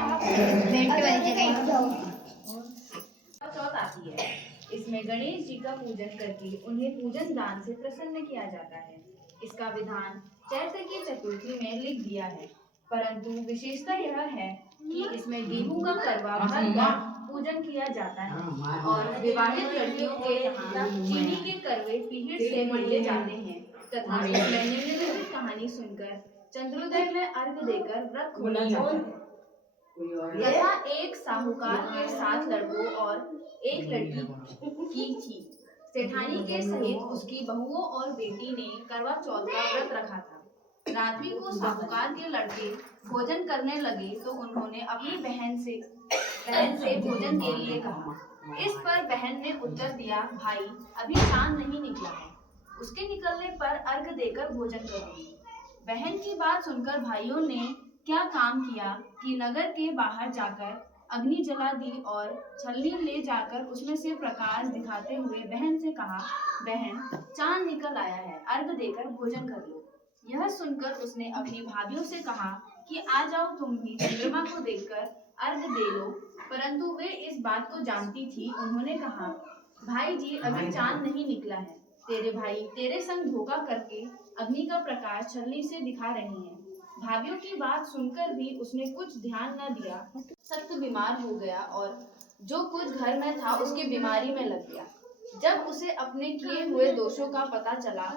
Belt वाली जगह चौथ आती है। इसमें गणेश जी का पूजन करके उन्हें पूजन दान से प्रसन्न किया जाता है। इसका विधान चैत्र की चतुर्थी में लिख दिया है, परंतु विशेषता यह है कि इसमें गेहूं का करवा भरकर पूजन किया जाता है और विवाहित लड़कियों के यहाँ चीनी के करवे पीढ़ी से मिले जाते हैं तथा इसमें निम्नलिखित कहानी सुनकर चंद्रोदय में अर्घ देकर व्रत खोला जाता है तथा एक साहूकार के 7 लड़कों और एक लड़की की थी। सेठानी के सहित उसकी बहुओं और बेटी ने करवा चौथ का व्रत रखा था। रात्रि को साहूकार के लड़के भोजन करने लगे तो उन्होंने अपनी बहन से भोजन के लिए कहा। इस पर बहन ने उत्तर दिया, भाई अभी चांद नहीं निकला है, उसके निकलने पर अर्घ देकर भोजन करूंगी। बहन की बात सुनकर भाइयों ने क्या काम किया कि नगर के बाहर जाकर अग्नि जला दी और छलनी ले जाकर उसमें से प्रकाश दिखाते हुए बहन से कहा, बहन चांद निकल आया है, अर्घ देकर भोजन कर लो। यह सुनकर उसने अपनी भाभियों से कहा कि आ जाओ तुम भी चंद्रमा को देखकर अर्घ दे लो, परंतु वे इस बात को जानती थी। उन्होंने कहा, भाई जी अभी चांद नहीं निकला है, तेरे भाई तेरे संग धोखा करके अग्नि का प्रकाश छलनी से दिखा रहे हैं। भाभियों की बात सुनकर भी उसने कुछ ध्यान न दिया, सख्त बीमार हो गया और जो कुछ घर में था उसकी बीमारी में लग गया। जब उसे अपने किए हुए दोषों का पता चला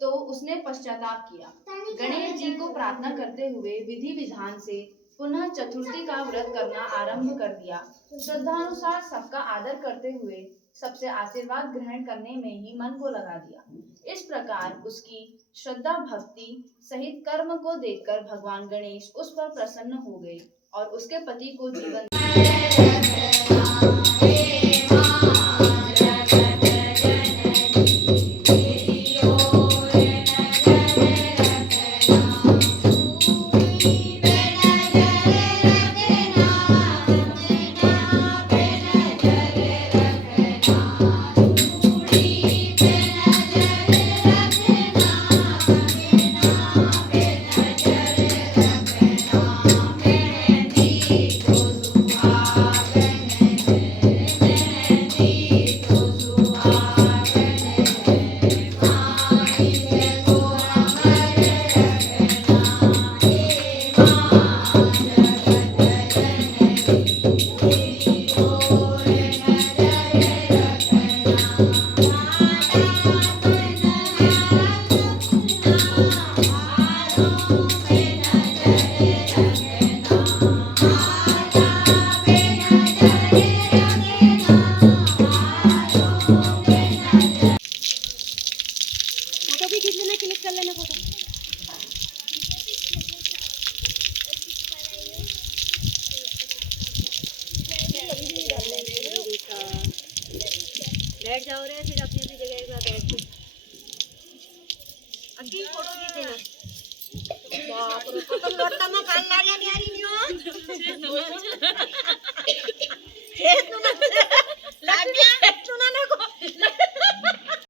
तो उसने पश्चाताप किया। गणेश जी को प्रार्थना करते हुए विधि विधान से पुनः चतुर्थी का व्रत करना आरंभ कर दिया। श्रद्धानुसार सबका आदर करते हुए सबसे आशीर्वाद ग्रहण करने में ही मन को लगा दिया। इस प्रकार उसकी श्रद्धा भक्ति सहित कर्म को देखकर भगवान गणेश उस पर प्रसन्न हो गए और उसके पति को जीवन बैठ जाओ रे, फिर अपनी अपनी जगह पर बैठ के अक्की फोटो खींच देना। बाप रे, तो लोटा में कान ला ले यारी नियो खेत नु ना लाड्या खेत नु ना को